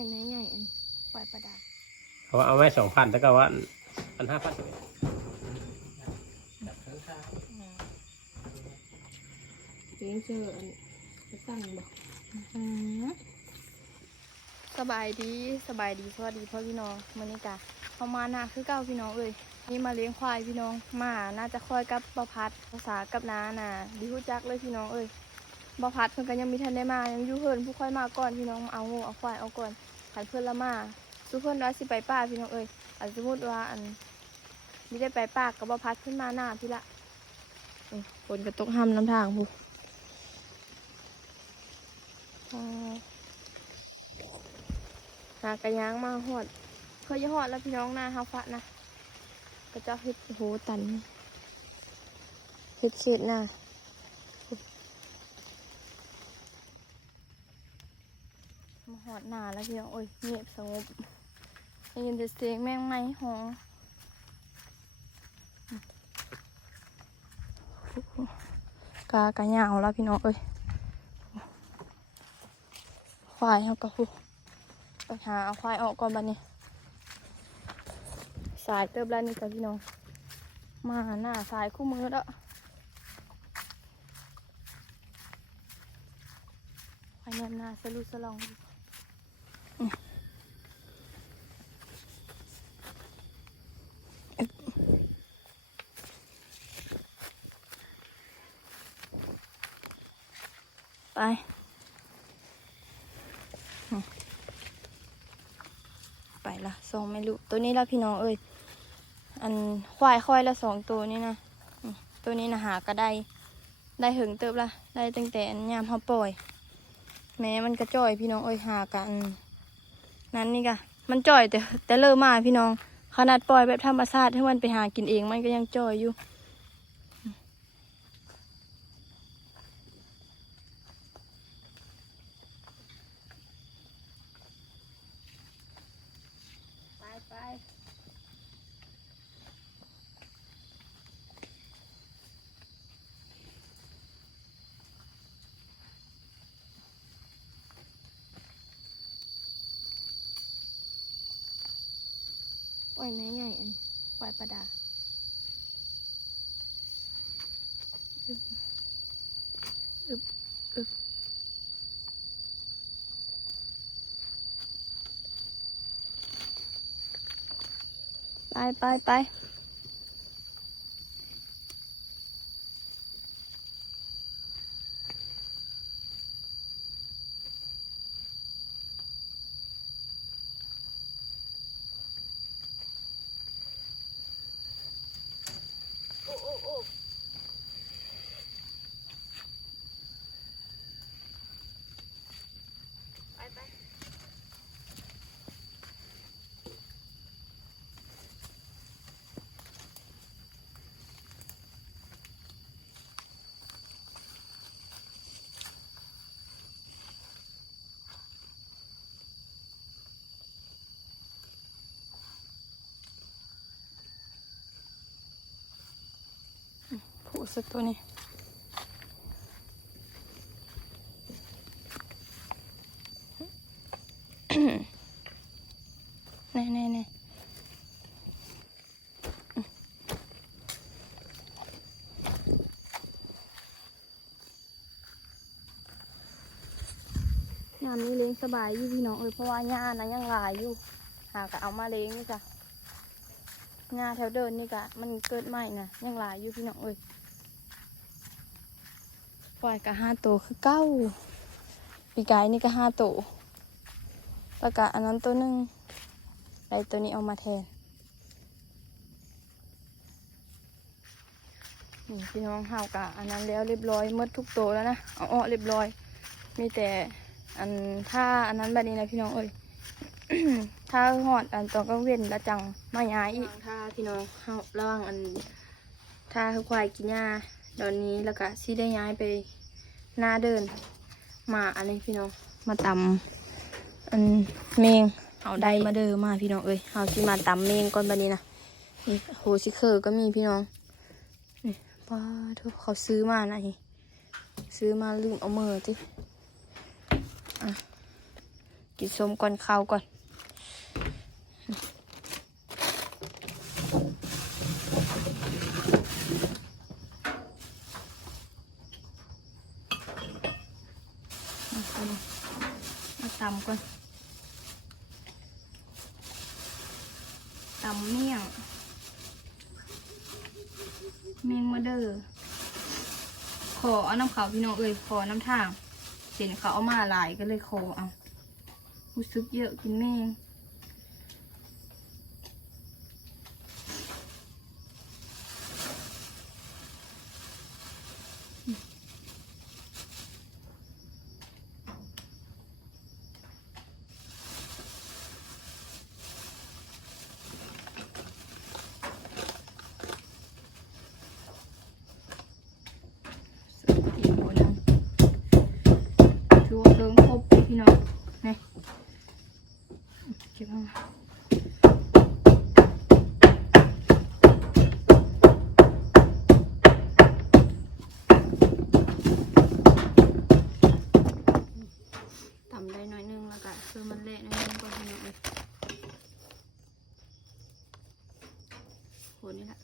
อยแม่ใหญ่อันนี้ปล่อยประดาเขาว่าเอาไว้สองพันแต่ก็ว่าพันห้าพันเจ๊เจออันไปสั่งบอกสบายดีสบายดีสวัสดีพ่อพี่น้องมื้อนี้กะเข้ามาหน้าคือเก้าพี่น้องเอ้ยนี่มาเลี้ยงควายพี่น้องมาน่าจะคอยกับประพัดภาษากับน้าน่ะดิฮู้จักเลยพี่น้องเอ้ยประพัดเพิ่นก็ยังมีทันได้มายังอยู่เพิ่นผู้ค่อยมาก่อนพี่น้องมาเอางูเอาควายเอาก่อน ขันเพิ่อนละมาสุเพิ่อนว่าสิไปป่าพี่น้องเอ้ยอันสมมุติว่าอันไม่ได้ไปป่ากับประพัดขึ้นมาหน้าพี่ละฝนกระตกห้ำน้ำทางผู้อ๋อหากระยางมาหอดเคยจะหอดแล้วพี่น้องหน้าเฮาฟะนะก็จะเฮ็ดโอ้โหตันเฮ็ดเขตหน้ามาห อดหนาแล้วพี่น้องโอ้ยเงียบสงบยินแต่เสียงแมงไม้หองกากะยาวแล้วพี่น้องเอ้ยควายเขาก็คุไปหาเอาควายออกก่อนบัดนี้ สายเติบแล้วนี่กับพี่น้อง มาหน้าสายคู่มือแล้วควายแนมหน้าสลุสลองอยู่อืมไป ไปละสองไม่รู้ ตัวนี้ละพี่น้องเอ้ยอันควายควายละสองตัวนี่นะตัวนี้นะหาก็ได้ได้หึงเติบละได้ตั้งแต่อันยามเขาปล่อย แม้มันก็จ่อยพี่น้องเอ้ยหากันนั้นนี่กะมันจ่อยแต่แต่เริ่มมาพี่น้องขนาดปล่อยแบบธรรมชาติให้มันไปหากินเองมันก็ยังจ่อยอยู่ ปล่อยแม่ใหญ่อันปล่อยประดาอึบอึบอึบไปไปไป สักตัวนี้แน่แน่แน่ยามนี้เลี้ยงสบายอยู่พี่น้องเอ้ยเพราะว่าหญ้านะยังหลายอยู่หากเอามาเลี้ยงนี่จ้ะหญ้าแถวเดินนี่กะมันเกิดใหม่นะยังหลายอยู่พี่น้องเอ้ย ปล่อยกะห้าตัวคือเก้าปีกายนี่ก็ห้าตัวแล้วก็อันนั้นตัวหนึ่งไอตัวนี้เอามาแทนนี่พี่น้องเฮากะอันนั้นแล้วเรียบร้อยหมดทุกตัวแล้วนะเอาออกเรียบร้อย มีแต่อันถ้าอันนั้นแบบนี้นะพี่น้องเอ้ยถ้าหอดอันตอนก็เว้นล้วจังมาย้ายอีกถ้าพี่น้องเฮาระวังอันถ้าควายกินหญ้า ตอนนี้แล้วก็สิได้ย้ายไปหน้าเดิน มาอันนี้พี่น้องมาตำอันเมงเอาได้มาเดินมาพี่น้องเอ้ยเอาสิมาตำเมงก่อนบันนี้นะนี่โหชิเคอร์ก็มีพี่น้องนี่ป้าทุกเขาซื้อมานะนี่ซื้อมาลืมเอามือจิอะกินส้มก่อนข้าวก่อน มาคนมาตำก่อน ตำเมี่ยง เมี่ยงมาเดอร์ขอเอาน้ำเขาวพี่น้องเอ้ยขอน้ำทาง เห็นเขาเอามาหลายก็เลยขอเอารู้สึกเยอะกินเม่งสุดอีกหัวหนึงถือว่าเติมครบเลยพี่น้องนี่เก็บเอามาทำได้หน้อยนึงแล้วก็คือมันเละหน้อยนึงก็พี่น้องเลยโหนี่แหละ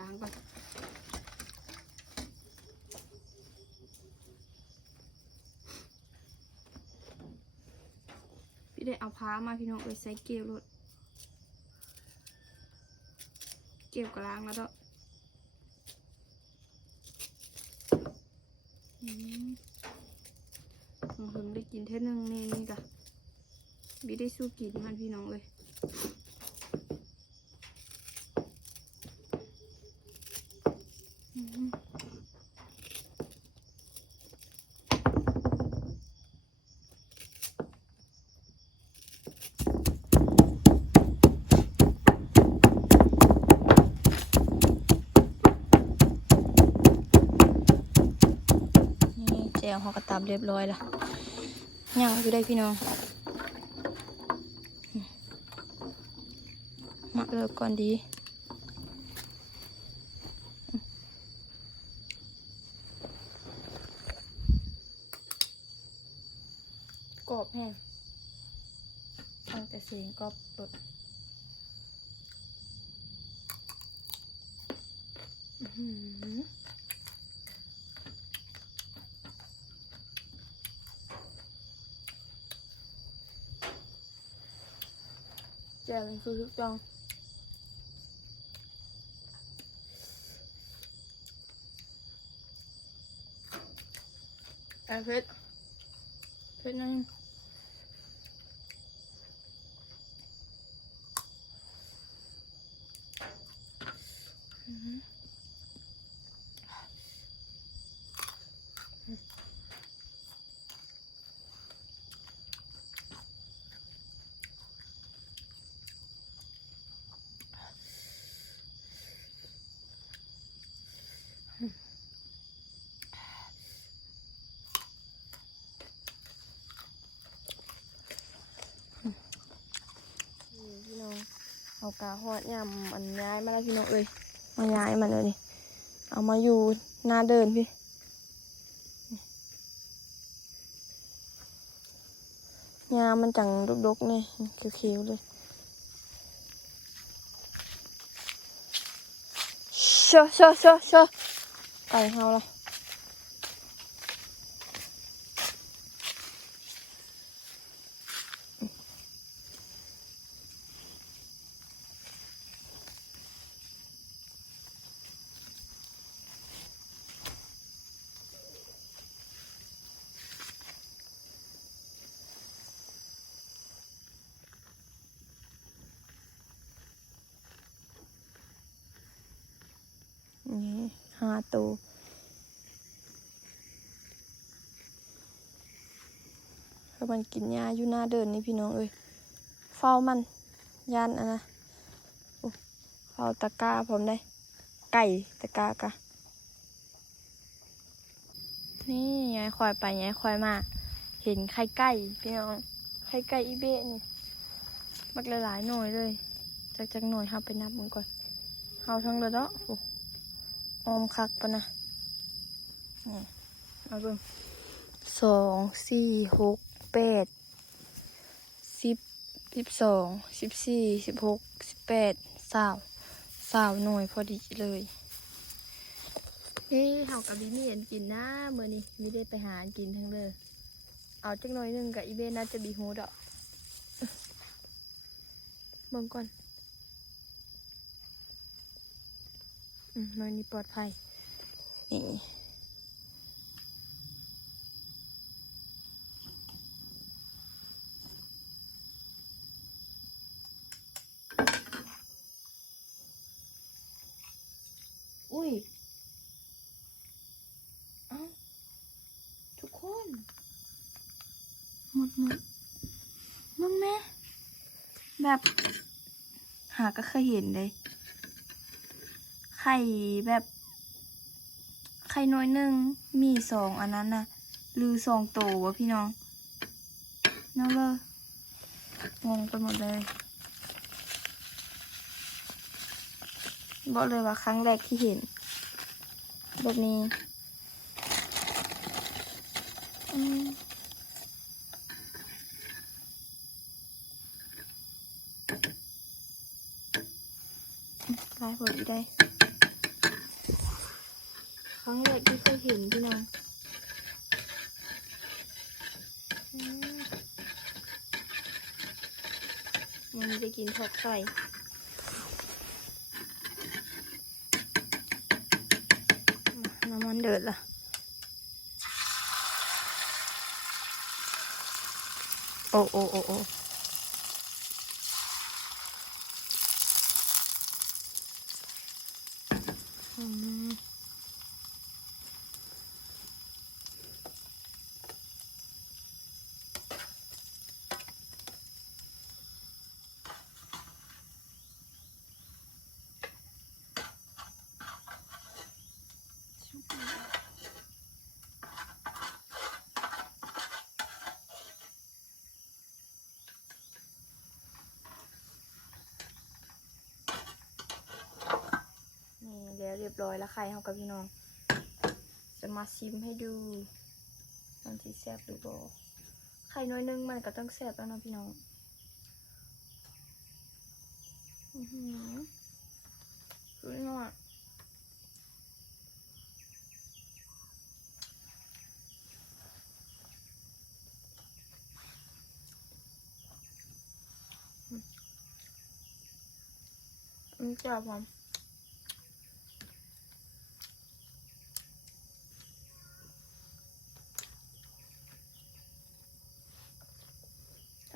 ล้างก่อน้ามาพี่น้องเอ้ยใส่เกลียวรถเกลียวกับล้างแล้วก็อืมผมเพิ่งได้กินเท่านึงนี่นี่จ้ะบิได้สู้กินมันพี่น้องเลย อืมนี่แจว เขาก็ตำเรียบร้อยล้วย่างอยู่ได้พี่น้องมาเลิกก่อนดีกรอบแห้งตั้งแต่เสียงกรอบรดอือหือแจวเป็นคือทุกจองไอเพชรเพชรนั่นพี่น้องเอา กาหอดยำอันย้ายมาแล้วพี่น้องเอ้ยมาย้ายมาเลยนี่เอามาอยู่หน้าเดินพี่ยามันจังดกๆนี่เขียวๆเลยชอชอชอชอไก่เฮาละนี่ ห้าตัวเพรามันกินหญ้าอยู่หน้าเดินนี่พี่น้องเอ้ยเฝ้ามันยันอะนะอุ๊ยเฝ้าตะกร้าผมได้ ไก่ตะกร้ากะนี่ยายควายไปยายควายมา เห็นไข่ไก่พี่น้องไข่ไก่อีเบะนี่บักหลายๆหน่วยเลยจากจากหน่วยครับไปนับมันก่อนเฮาทั้งเลยเนาะ ออมคักปะนะนี่เอาเบิ่งสองสี่หกแปดสิบสิบสองสิบสี่สิบหกสิบแปดสาวสาวหน่วยพอดีเลยเฮ้เฮากับบีมีอันกินนะเมื่อนี้มีได้ไปหาอันกินทั้งเลยเอาจักหน่อยหนึงกับอีเบนน่าจะบีฮูดอกเบิ่งก่อนอืมห น่อยนี้ปลอดภัย นี่อุ้ยเอ้าทุกคน หมดหมดมึงแม่แบบ หาก็เคยเห็นเลย ไข่แบบไข่น้อยหนึ่งมีสองอันนั้นนะหรือสองโตวะพี่น้องน้องเลยงงไปหมดเลยบอกเลยว่าครั้งแรกที่เห็น แบบนี้ลายผลอีกได้ ครั้งแรกที่เคยเห็นพี่น้องมันจะกินทอดไข่น้ำมันเดือดละโอ้โอ้โอ้โอ้ม นี่แล้วเรีย บร้อยแล้วไข่เฮากับพี่น้อง จะมาชิมให้ดูมันที่แซ่บหรือบ่ไข่น้อยหนึงมันก็ต้องแซ่บแล้วเนาะพี่น้องอือหือสุดยอดอืมอันนี้จ้าพร้อ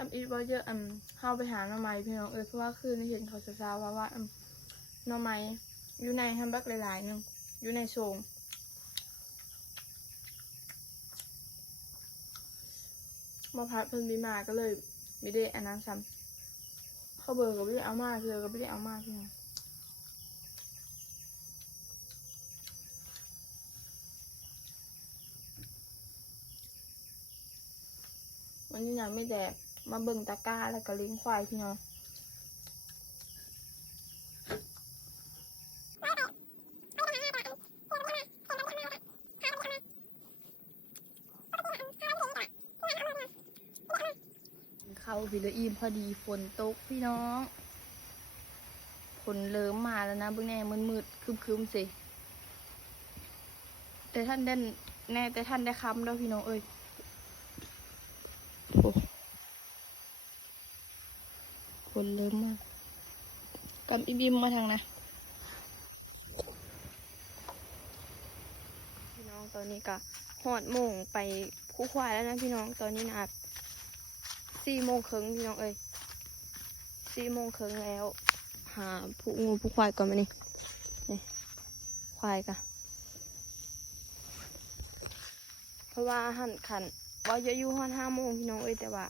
ำอีทว่าเยอะอืมเข้าไปหาหน่อไม้พี่น้องเอ้ยเพราะว่าคืนนี้เห็นเขาซาๆว่าว่าอืมหน่อไม้อยู่ในแฮมเบักหลายๆหนึงอยู่ในโซงมาพัดเพิ่นมีมาก็เลยไม่ได้อันนั้นซ้ำเข้าเบอร์ก็ไม่ได้เอามาเพื่อก็ไม่ได้เอามาพี่น้องวันนี้ยังไม่แดก มาเบิ่งตะกร้าแล้วก็เลี้ยงควายพี่น้องเข้าวิลอีมพอดีฝนตกพี่น้องฝนเริ่มมาแล้วนะเบื้องแน่มืดมืดๆคึมๆสิแต่ท่านได้แน่แต่ท่านได้ค้ำแล้วพี่น้องเอ้ย โอ้ฝนเริ่มมากกำอีบิมมาทางนะพี่น้องตอนนี้ก็หอดโมงไปคู่ควายแล้วนะพี่น้องตอนนี้นะสี่โมงครึ่งพี่น้องเอ้ยสี่โมงครึ่งแล้ว หาผู้งูผู้ควายก่อนมานี่นี่ควายกะเพราะว่าหันขันว่าจะอยู่ห้อนห้าโมงพี่น้องเอ้ยแต่ว่า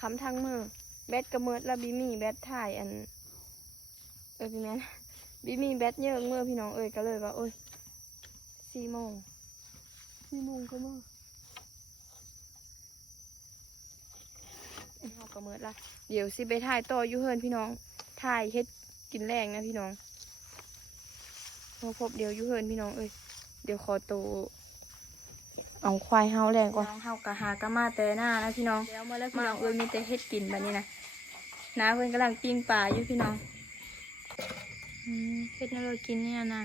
คำทางมือ แบตกระเมิดแล้วบีมี่แบตถ่ายอัน เออพี่แม่นบีมี่แบตเยอะเมื่อพี่น้องเอ้ยก็เลยว่าเอ้ยสี่โมงสี่โมงก็มือเฮาก็เมิดละเดี๋ยวสิไปถ่ายต่ออยู่เฮินพี่น้องถ่ายเฮ็ดกินแรงนะพี่น้องมาพบเดี๋ยวอยุเฮินพี่น้องเอ้ยเดี๋ยวขอตัว เอาควายเฮาแรงก่อนเฮากะหากะมาแต่หน้านะพี่น้องแล้วมาแล้วพี่น้องเอ้ยมีแต่เฮ็ดกินแบบนี้นะน้าเพิ่นกำลังปิ้งปลาอยู่พี่น้องอืมเฮ็ดนั่นเรากินเนี่ยนะ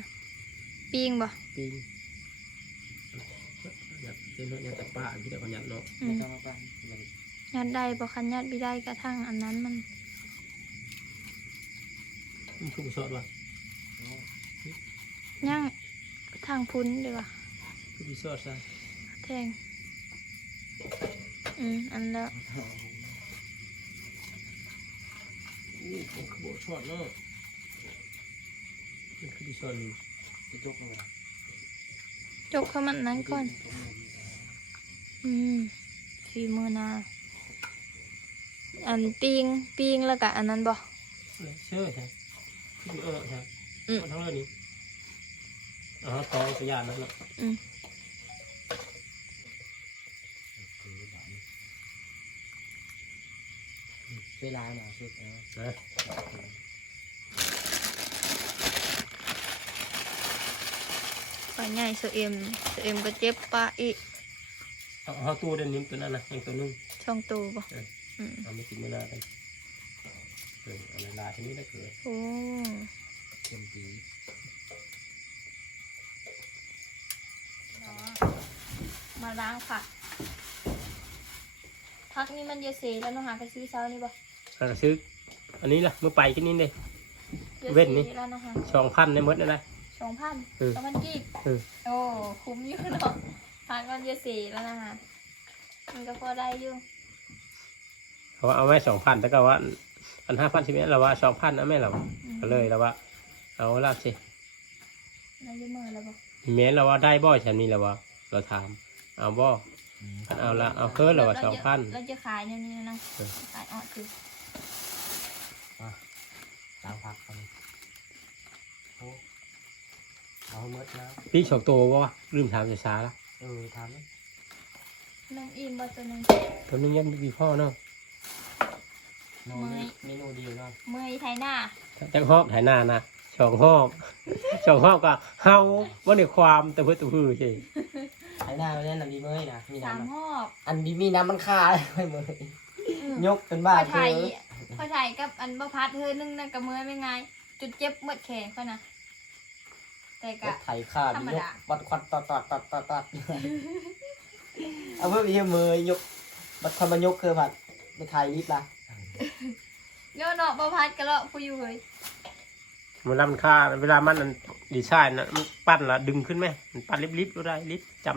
ปิ้งบ่ปีนอยากเป็นรถอยากตะป้าพี่เด็กคนยันเนาะอืมยัดได้บ่คันยัดไม่ได้กระทั่งอันนั้นมันมันคือบุชอดวะย่างทางพุ้นดีกว่าคือบุชอดซะ แทงอืมอันแล้วนี่มันคือบุชอดเนาะมันคือบุชอดนี่จะจกเลยจกเข้ามันนั้นก่อน อืมฝีมือนาอันปิงปิงแล้วก็อันนั้นบ่เชื่อใช่คือบุเออใช่อืมมันทั้งเรื่องนี้อ๋อตองสยานนั่นเนาะอืม เวลาหนาสุดนะนะปลาใหญ่เสอเอ็มเสอเอ็มก็เจ็บปลาอีกเอาเอาตัวเด่นนิ้มตัวนั้นนะยังตัวนึง ช่องตูบ่เออ อืมเอาไม่กินไม่นานกันเออเอาเวลาที่นี้ได้เกิดโอ้เต็มปีมาล้างผักพักนี้มันเยอะเสแล้วเนาะหากระซื้อเช้านี่บ่ อะซื้อ อันนี้ล่ะเมื่อไปกินนี่เลยยอะเว้นนี่ สีแล้วนะคะสองพันในมดนั่นแหละ สองพันเออสองพันกีบเออ โอ้คุ้มอยู่เนาะทานกันเยอะสีแล้วนะคะมันก็พอได้อยู่เขาว่าเอาไว้สองพันแต่ก็ว่าอันห้าพันสิบเอ็ดเราว่าสองพันนะแม่เราอืมก็เลยเราว่า เอาลาบสินายมือแล้วบ่เมนเราว่าได้บ่ฉันนี่เราว่า เราถามเอาบ่อันเอาละเอาเพิ่นเราว่าสองพัน เราจะขายเนี่ยนี่นะเออ ขายออดคือ ล้างพักกันโอ้เอาเมดแล้วพี่ฉกโตวะลืมถามจะช้าละเออทำน้องอิมบ่ตัวหนึงตัวนี้ยังมีพ่อเนาะเมนูเดียวเนาะเมื่อยไทยหน้าจังหอบถ่ายหน้านะสองหอบสองหอบก็เฮาว่าในความแต่เพื่อตัวพือใช่ไอ้หน้าเนี่ยน้ำดีเมยนะมีสามน้ำหอบอันดีมีน้ำมันคาไม่เมยยกเป็นบ้าพอเธไทยอ พอไทยกับอันบ่พัดเธอนึงนั่นก็เมื่อยไม่ไง จุดเจ็บเมื่อแขนเขานะแต่ก็ไถขาดยกบัดควัดตัดตัดตัดตัดตัดเอาเพิ่มอีกเมยยก บัดควัดมายกคือผัดไปไทยรีบละโยนเนาะบ่พัดก็เลาะผู้อยู่เฮ้ยเวลามันค่าเวลามันอันดีไซน์นะมันปั้นละดึงขึ้นไหมมันปั้นลิบๆก็ได้ลิบจ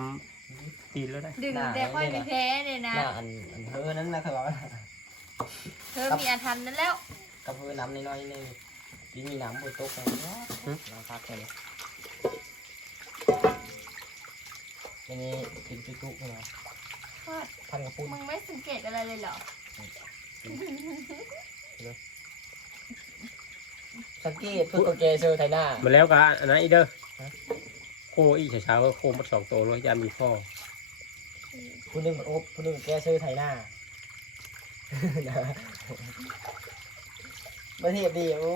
ำตีนแล้วได้ดึงแต่ค่อยไปแพ้เลยนะ หน้าอันอันเธอนั้นนะคือว่า เธอมีอาถรรพ์นั่นแล้วกับเพื่อน้ำน้อยๆนี่พี่มีน้ำบนโต๊ะกันเนาะน้ำพักเลยทีนี้กินจุกๆนะว่าพันกระปุกมึงไม่สังเกตอะไรเลยเหรอสังเกตเพื่อตัวแกเซอร์ไทยหน้ามาแล้วก็อันนั้นอีเด้อฮะโคอีเช้าๆก็โคมาสองตัวแล้วยามมีพ่อผู้หนึงมันโอบผู้หนึงแกเซอร์ไทยหน้า ประเทศดีโอ้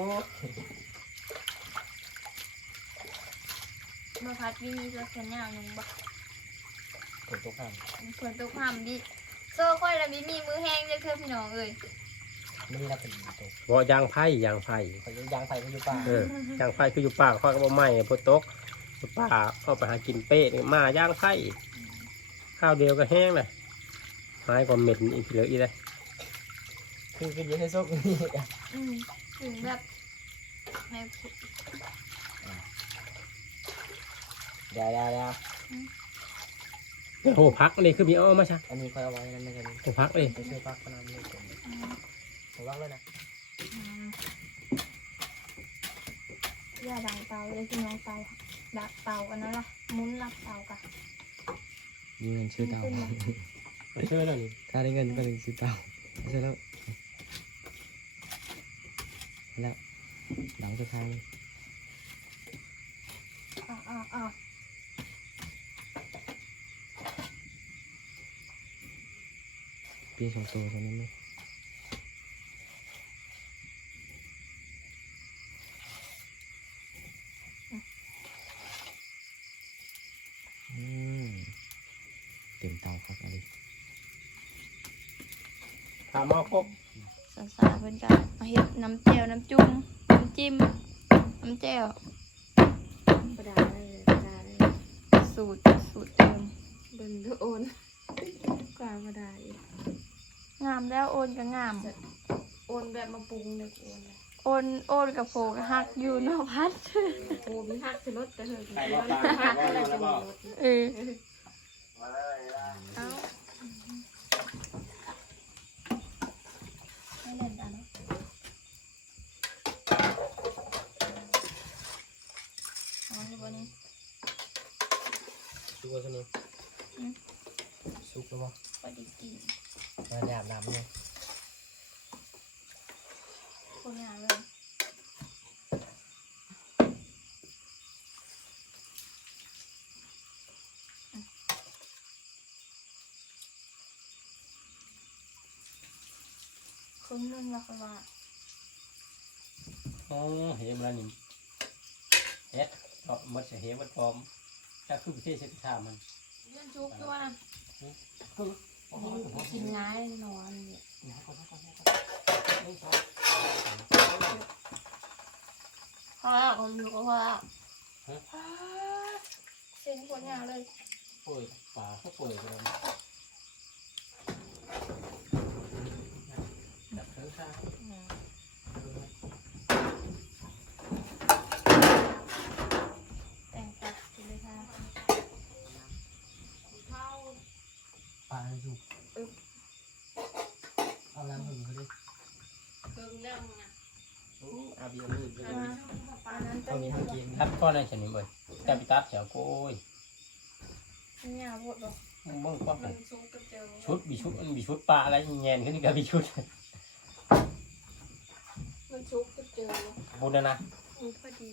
บ่พัดมีรถแค่ยาวยังบ่ฝนตกห้ามฝนตกห้ามดิโซ่ค่อยแล้วมีมีมือแห้งเด้อเธอพี่น้องเอ้ยไม่ได้รับเป็นตกบ่ยางไผ่ยางไผ่เขาจะยางไฟเขาอยู่ป่าเออยางไผ่คืออยู่ป่าข้อยก็บ่ไหม้พอตกอยู่ป่าเอาไปหากินเป้นี่มายางไผ่ข้าวเดียวก็แห้งเลยหายกว่าเหม็นอีกเหลืออีกเลย คือคือยืนให้ซกนี่อืมถึงแบบแม่พูเดี๋ยวเดี๋ยวเดี๋ยวโอ้โหพักเลยคือมีอ้อมาใช่อันนี้คอยเอาไว้นั่นไม่ใช่โอ้พักเลยไปช่วยพักขนาดนี้ผมผมว่างแล้วนะอืมอย่าดังเตาเลยพี่น้องเตาดักเตากันนั่นล่ะหมุนลักเตากะมีเงินซื้อเตาเชื่อแล้วนี่ถ้าได้เงินก็ถึงซื้อเตาไม่ใช่แล้ว แล้วหลังจะใครอ่าอ่าอ่าปีสองตัวตรงนี้ไหมเต็มเตาครับอะไรถามว่ากบ สาเพิ่นก็มาเฮ็ดน้ำแจ่วน้ำจุ่มน้ำจิ้มน้ำแจ่วประดาเลยประดาเลยสูตรสูตรเดิมเบิ่งดูโอนกว่าประดาอีกงามแล้วโอนก็งาม โอนแบบมาปรุงเลยโอนเลยโอนโอนกับโผกฮักอยู่เนอกพัดโอ้มีหักสิรถแต่เธอมีหักอะไรจะมีรถเออเอาไม่เล่นอันนี้เอาอยู่บนนี้ ซุกแล้วใช่ไหม อืม ซุกแล้วมั้ง พอดีกิน มาหยาบ น้ำเนี่ยคนงานเลยคนนึงละคนว่าอ๋อเห็นแล้วนี่เฮ็ดพอหมดจะเฮ็ดวัดพร้อมจะคือประเทศเศรษฐกิจมันเรื่องชุกตัวนะโอ้โห กินง่ายนอนเนี่ยพอแล้วผมอยู่ก็พอแล้วเส้นคนงานเลยป่วยป่าเขาป่วยไปแล้วดับเครื่องชา แต่งตัดกินเลยค่ะ ปลาอยู่เอาน้ำถึงเขาดิ เบิ่งเรื่องนะ อาเบียมีดเลย อ่าอันนั้นจะ เอา มี มี ค ทาง นเกียงทัดก้อนในฉันนี่เว้ยแต่ไปตัดแถวโก้ยงานบดบอกมึงเบิ่งป้องกันชุกก็เจอชุดบีชุดมันบีชุดปลาอะไรแงนขึ้นนี่ก็บีชุดมันชุกก็เจอบุญนะนะอือพอดี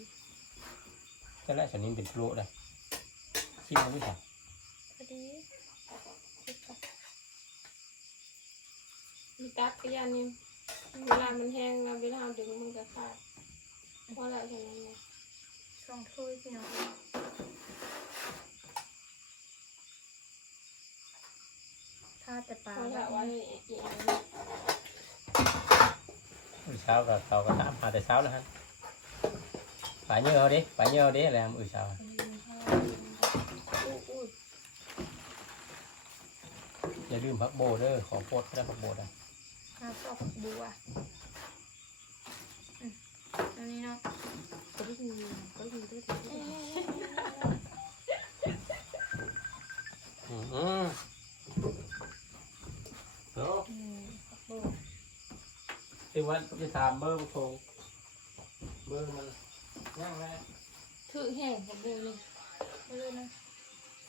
แต่ละฉันนี่เป็นโปรเลยชิมมันไม่ใช่พอดีมีตัดก็ยันนี่เวลามันแห้งแล้วเวลาดึงมันก็ขาดเพราะอะไรฉะนั้นเลย สองถ้วยพี่น้องถ้าแต่ปลาเพราะแบถ้าบว่านี้อีกอย่างมื้อเช้าก็เขาก็ตามมาแต่เช้าแล้วฮะป่าเยอะเอาดิป่าเยอะเอาดิอะไรมื้อเช้าอู้อู้อย่าลืมพักโบเด้อของโปรดไม่ได้พักโบได้ถ้าชอบบัวอืม อันนี้เนาะก็ยินก็ยินด้วยกันอืมโอ้อืมบัวที่ว่าจะถามเบอร์โทรเบอร์มันย่างแล้วถือแห้งผมดูนี่ไม่รู้นะ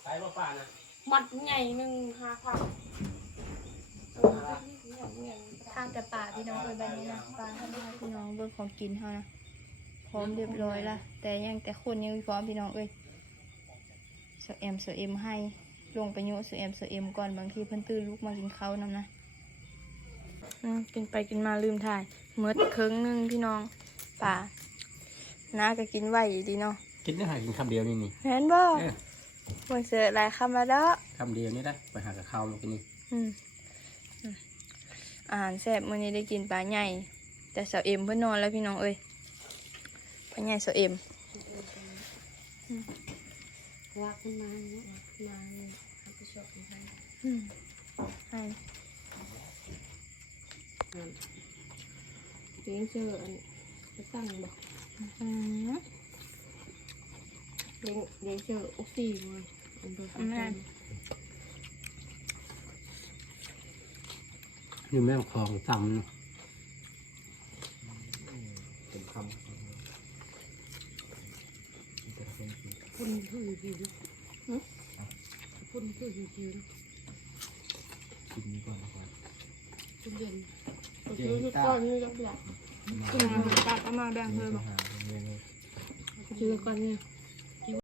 ขายมาป่านะมัดใหญ่หนึ่งห้าพันโอ้ยใหญ่ใหญ่ถ้าแต่ปลาพี่น้องเอ้ยแบบนี้นะปลาถ้าไม่ให้พี่น้องเบิ่งของกินเท่านะ พร้อมเรียบร้อยละแต่ยังแต่คนยังไม่พร้อมพี่น้องเอ้ยเสอเอ็มเสอเอ็มให้ลงไปโยเสอเอ็มเสอเอ็มก่อนบางทีเพิ่นตื่นลุกมากินข้าวนำนะอืมกินไปกินมาลืมถ่ายเมดครึ่งหนึงพี่น้องป่าน้าก็กินไหวอยู่ดีเนาะกินได้หากินคำเดียวนี่นี่เห็นบ่เออวันเสือหลายคำแล้วเด้อคำเดียวนี่ได้ไปหากับข้าวมากินนี่อืมอืมอาหารแซ่บมื้อนี้ได้กินปลาใหญ่ แต่เสาเอ็มเพิ่นนอนแล้วพี่น้องเอ้ย ปลาใหญ่เสาเอ็มวักขึ้นมาเนี่ยมาเลยทำไปชอบกันให้ให้เลี้ยงเจออันจะสั่งบอกเลี้ยงเลี้ยงเจออกซี่เลยอันเดียวกันอยู่แม่คลองตำเป็นคำ พุ่นถือผิวพุ่นคือผิวกินนี้ก่อนนะครับพุ่นเย็นพุ่นถือก้อนนี่ยังเปล่กินอาหารตัดเอามาแบ่งเธอบอกหาเงี้ยถือก้อนเนี่ย